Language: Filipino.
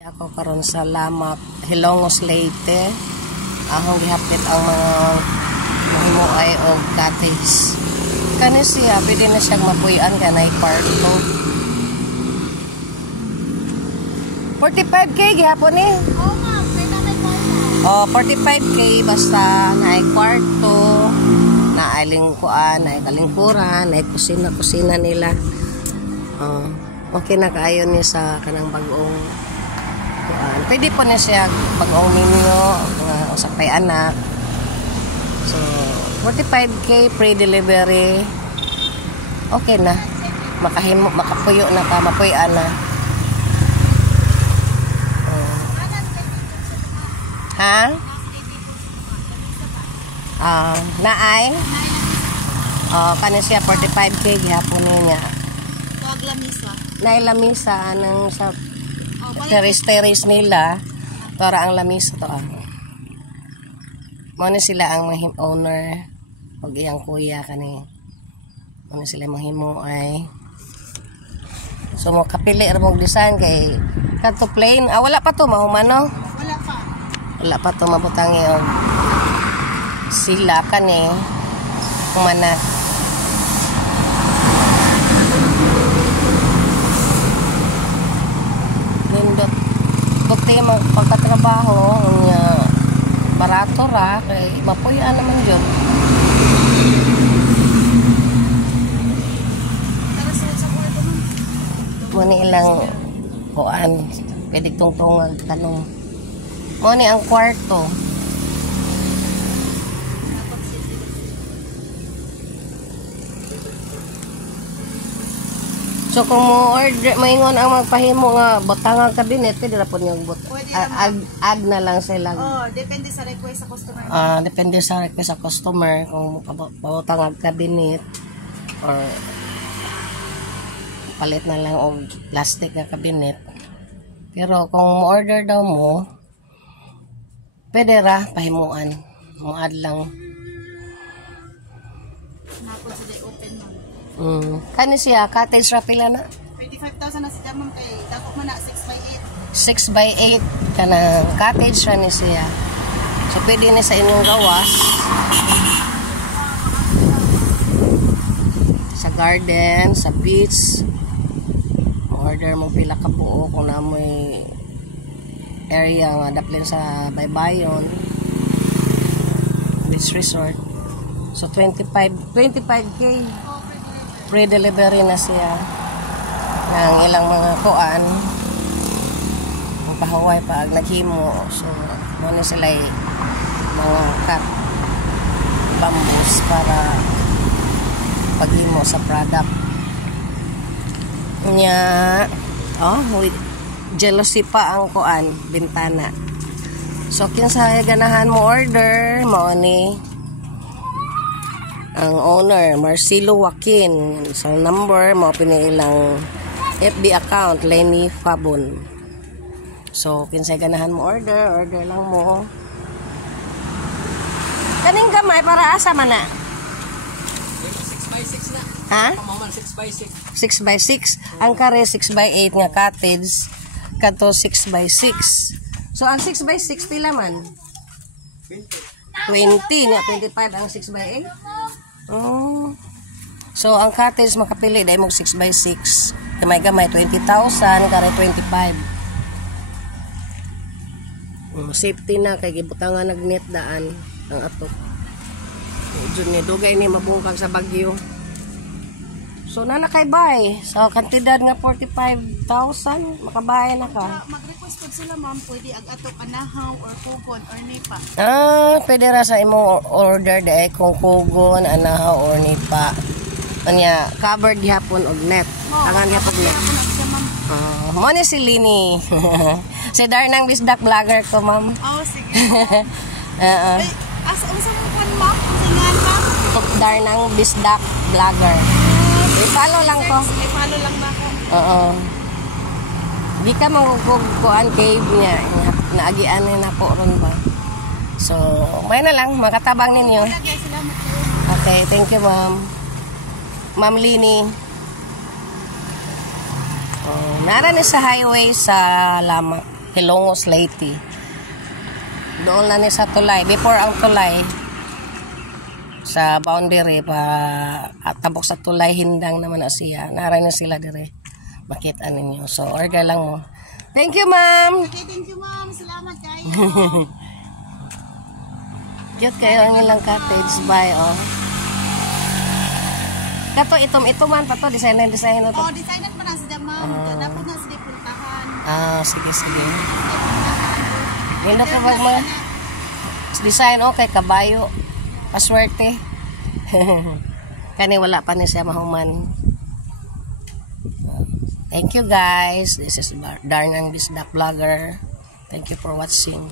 Ako karon sa Lamak, Hilongos Leyte. Akong gihapit ang mga mahimuay o cottage. Kani siya, pwede na siyang mapuyan ka na i-parto. 45k gihapon eh. Oo ma'am, may nanay ko na. Oh, 45k basta na i-kwarto, na ay lingkuan, na ay kalingkuran, na ay kusina nila. Oh, okay na kaayo niya sa kanang bagong. Pwede po na siya pag-ong ninyo, usapay anak. So, 45k pre-delivery. Okay na. Makapuyo na ka, mapuyan na. Ha? Naay? Kanya siya 45k gihapon niya. Tuwag lamisa. Naay lamisa anang sa terrace nila para ang lamisa to Muna sila ang mahim owner og iyang kuya kani. Muna sila mahimo ay so mo kapili ra mo design kay kadto plain wala pa to mahumano. Wala pa to mabutangi og sila kani kumana. Nindot bukti magpagkatrabaho nga barato ra kay mapuyan naman yun. Muna ilang kuan pwede tungtungan tanong muna ang kwarto. So kung mo order, maingon ang magpahimo nga botang kabinet, pwede ra po niyong ag na lang sila. Depende sa request sa customer. Depende sa request sa customer kung pabotang ang kabinet or palit na lang og plastic na kabinet. Pero kung order daw mo, pwede ra pahimuan. Mo add lang. Napod sila open ma'am. Kani siya, cottage ra pila na? 25,000 na siya ma'am kay dako man na 6x8. 6x8 kanang cottage ra ni siya. So pwede ni sa inyong gawas. Sa garden, sa beach. Order mo pila ka buo kung na may area nga daplin sa Baybayon beach resort. So 25k pre-delivery na siya ng ilang mga kuan pahawaay pag naghimo. So muna sila mga cut bambus para paghimo sa product niya. With jealousy pa ang kuan bintana. So kinsa ganahan mo order mo ni ang owner Marcelo Joaquin. So number mo piniilang FB account Lenny Fabon. So kinsa ganahan mo order lang mo. Kaning gamay para asa man na? 6x6 na. Ha? Pamaman 6x6. 6x6. Ang kare 6x8 nga cottage. Kato 6x6. So ang 6x6 pila man? 20 nga 25 ang 6x8. So ang cottage makapili dahil mo 6x6. Gamay-gamay 20,000 kare 25. Safety na kay gibutangan nagnet daan ang atok. Diyon ni dugay ni mabungkag sa bagyo. So na kay bay. So kantidad nga 45,000 makabay na ka. Mag-request po sila ma'am, pwede ag-atok anahaw or kugon or nipa. Pwede ra sa imo order dai kung kugon, anahaw or nipa. Kanya covered gihapon og net. Tangan gihapon net. Mo ni si Lini. Si Darnang Bisdak vlogger ko, ma'am. Sige. Asa unsa mo kan ma'am? Singan ka? Darnang Bisdak vlogger. I-follow lang ko. I-follow lang na ko. Di ka magkukuan cave niya. Naagian na po ron ba. So, may na lang. Makatabang ninyo. Okay, thank you, ma'am. Ma'am Lini. Nara ni sa highway sa Lamak. Hilongos Leyte. Doon na ni sa tulay. Before ang tulay, sa boundary pa at tabok sa tulay hindang naman na siya. Naray na sila dire. Makita ninyo. So order lang mo. Thank you, ma'am. Okay, thank you, ma'am. Salamat kayo. Cute kayo ang ilang cottage. Bye, oh. Kato, itom-itoman pa to. Design na to. Oh, designan pa na sa ma'am. Na po na sa puntahan. Sige. Ganda ka ba mga design, okay, kabayo. Paswerte. Kani wala pa ni siya mahuman. Thank you guys. This is Darnang Bisdak Vlogger. Thank you for watching.